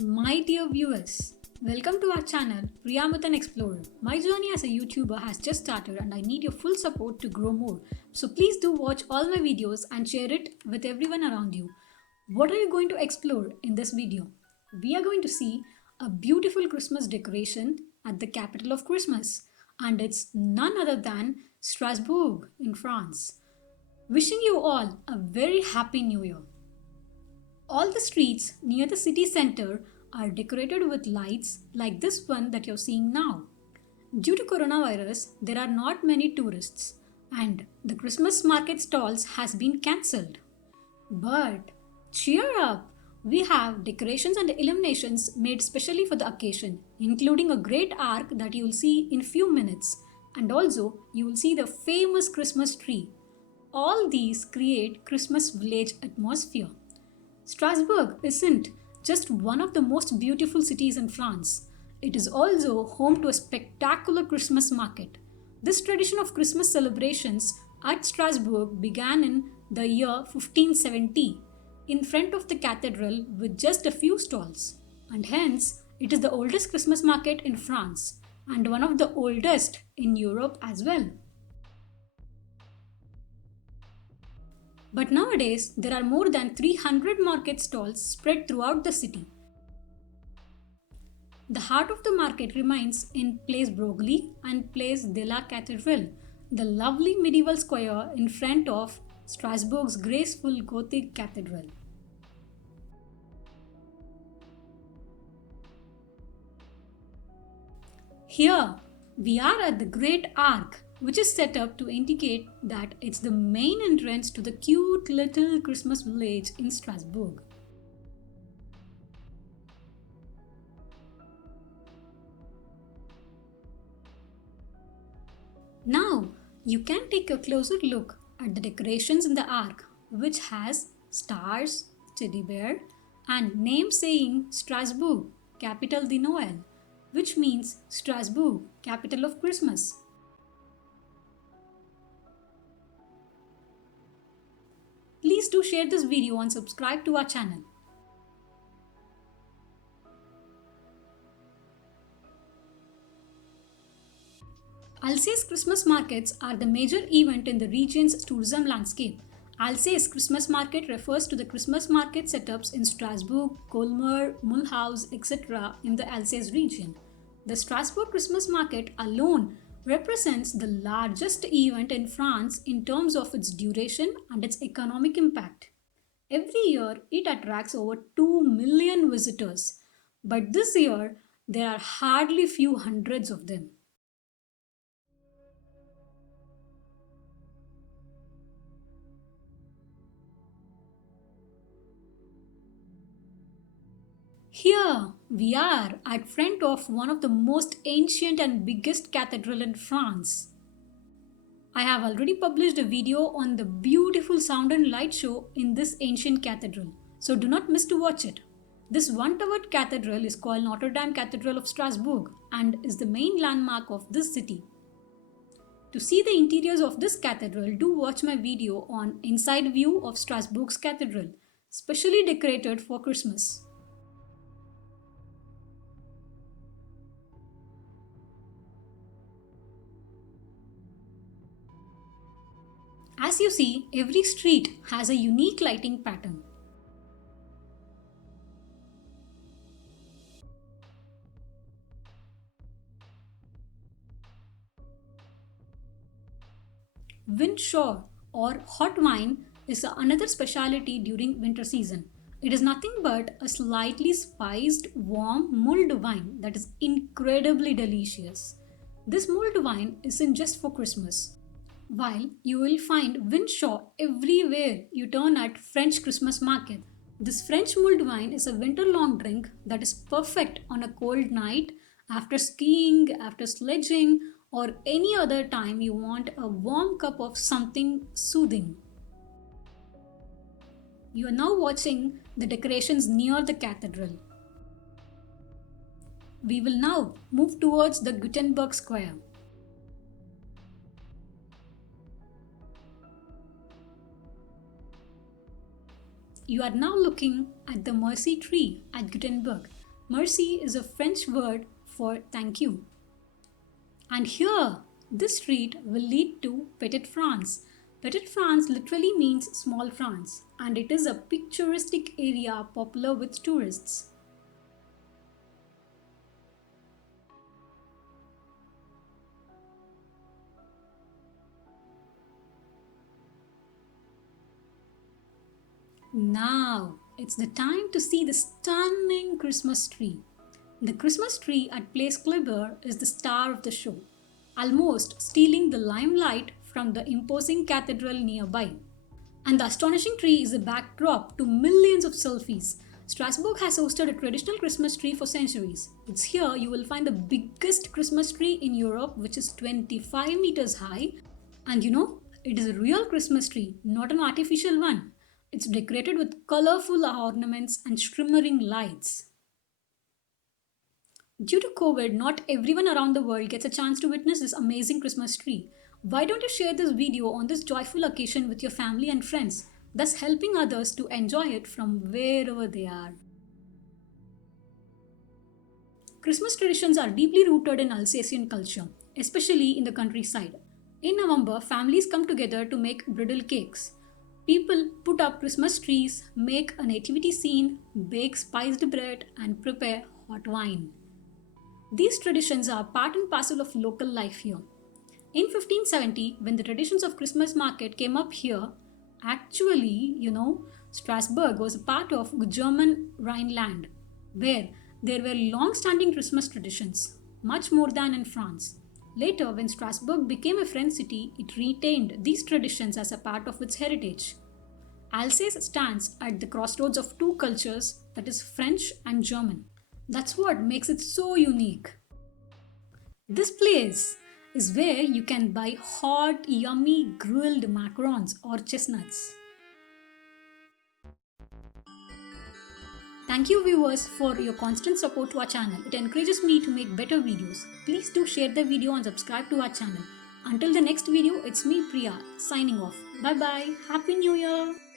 My dear viewers, welcome to our channel Priyamutan Explorer. My journey as a YouTuber has just started and I need your full support to grow more. So please do watch all my videos and share it with everyone around you. What are you going to explore in this video? We are going to see a beautiful Christmas decoration at the capital of Christmas, and it's none other than Strasbourg in France. Wishing you all a very happy new year. All the streets near the city center are decorated with lights like this one that you're seeing now. Due to coronavirus, there are not many tourists and the Christmas market stalls has been cancelled. But cheer up! We have decorations and illuminations made specially for the occasion, including a great arc that you will see in few minutes, and also you will see the famous Christmas tree. All these create Christmas village atmosphere. Strasbourg isn't just one of the most beautiful cities in France. It is also home to a spectacular Christmas market. This tradition of Christmas celebrations at Strasbourg began in the year 1570 in front of the cathedral with just a few stalls, and hence it is the oldest Christmas market in France and one of the oldest in Europe as well. But nowadays, there are more than 300 market stalls spread throughout the city. The heart of the market remains in Place Broglie and Place de la Cathédrale, the lovely medieval square in front of Strasbourg's graceful Gothic cathedral. Here, we are at the Great Arc, which is set up to indicate that it's the main entrance to the cute little Christmas village in Strasbourg. Now, you can take a closer look at the decorations in the arc, which has stars, teddy bear, and name saying Strasbourg, capital de Noël, which means Strasbourg, capital of Christmas. Please do share this video and subscribe to our channel. Alsace Christmas markets are the major event in the region's tourism landscape. Alsace Christmas market refers to the Christmas market setups in Strasbourg, Colmar, Mulhouse, etc. in the Alsace region. The Strasbourg Christmas market alone represents the largest event in France in terms of its duration and its economic impact. Every year, it attracts over 2 million visitors, but this year, there are hardly few hundreds of them. Here we are at front of one of the most ancient and biggest cathedral in France. I have already published a video on the beautiful sound and light show in this ancient cathedral, so do not miss to watch it. This one-towered cathedral is called Notre Dame Cathedral of Strasbourg and is the main landmark of this city. To see the interiors of this cathedral, do watch my video on Inside View of Strasbourg's Cathedral, specially decorated for Christmas. As you see, every street has a unique lighting pattern. Windsor or hot wine is another specialty during winter season. It is nothing but a slightly spiced, warm mulled wine that is incredibly delicious. This mulled wine isn't just for Christmas. While you will find Windsor everywhere you turn at French Christmas market. This French mulled wine is a winter-long drink that is perfect on a cold night, after skiing, after sledging, or any other time you want a warm cup of something soothing. You are now watching the decorations near the cathedral. We will now move towards the Gutenberg Square. You are now looking at the Mercy tree at Gutenberg. Merci is a French word for thank you. And here, this street will lead to Petite France. Petite France literally means small France, and it is a picturesque area popular with tourists. Now, it's the time to see the stunning Christmas tree. The Christmas tree at Place Kleber is the star of the show, almost stealing the limelight from the imposing cathedral nearby. And the astonishing tree is a backdrop to millions of selfies. Strasbourg has hosted a traditional Christmas tree for centuries. It's here you will find the biggest Christmas tree in Europe, which is 25 meters high. And it is a real Christmas tree, not an artificial one. It's decorated with colorful ornaments and shimmering lights. Due to COVID, not everyone around the world gets a chance to witness this amazing Christmas tree. Why don't you share this video on this joyful occasion with your family and friends, thus helping others to enjoy it from wherever they are? Christmas traditions are deeply rooted in Alsatian culture, especially in the countryside. In November, families come together to make bridal cakes. People put up Christmas trees, make a nativity scene, bake spiced bread, and prepare hot wine. These traditions are part and parcel of local life here. In 1570, when the traditions of Christmas market came up here, actually, Strasbourg was a part of German Rhineland, where there were long standing Christmas traditions, much more than in France. Later, when Strasbourg became a French city, it retained these traditions as a part of its heritage. Alsace stands at the crossroads of two cultures, that is, French and German. That's what makes it so unique. This place is where you can buy hot, yummy grilled macarons or chestnuts. Thank you viewers for your constant support to our channel. It encourages me to make better videos. Please do share the video and subscribe to our channel. Until the next video, it's me Priya signing off. Bye bye. Happy New Year.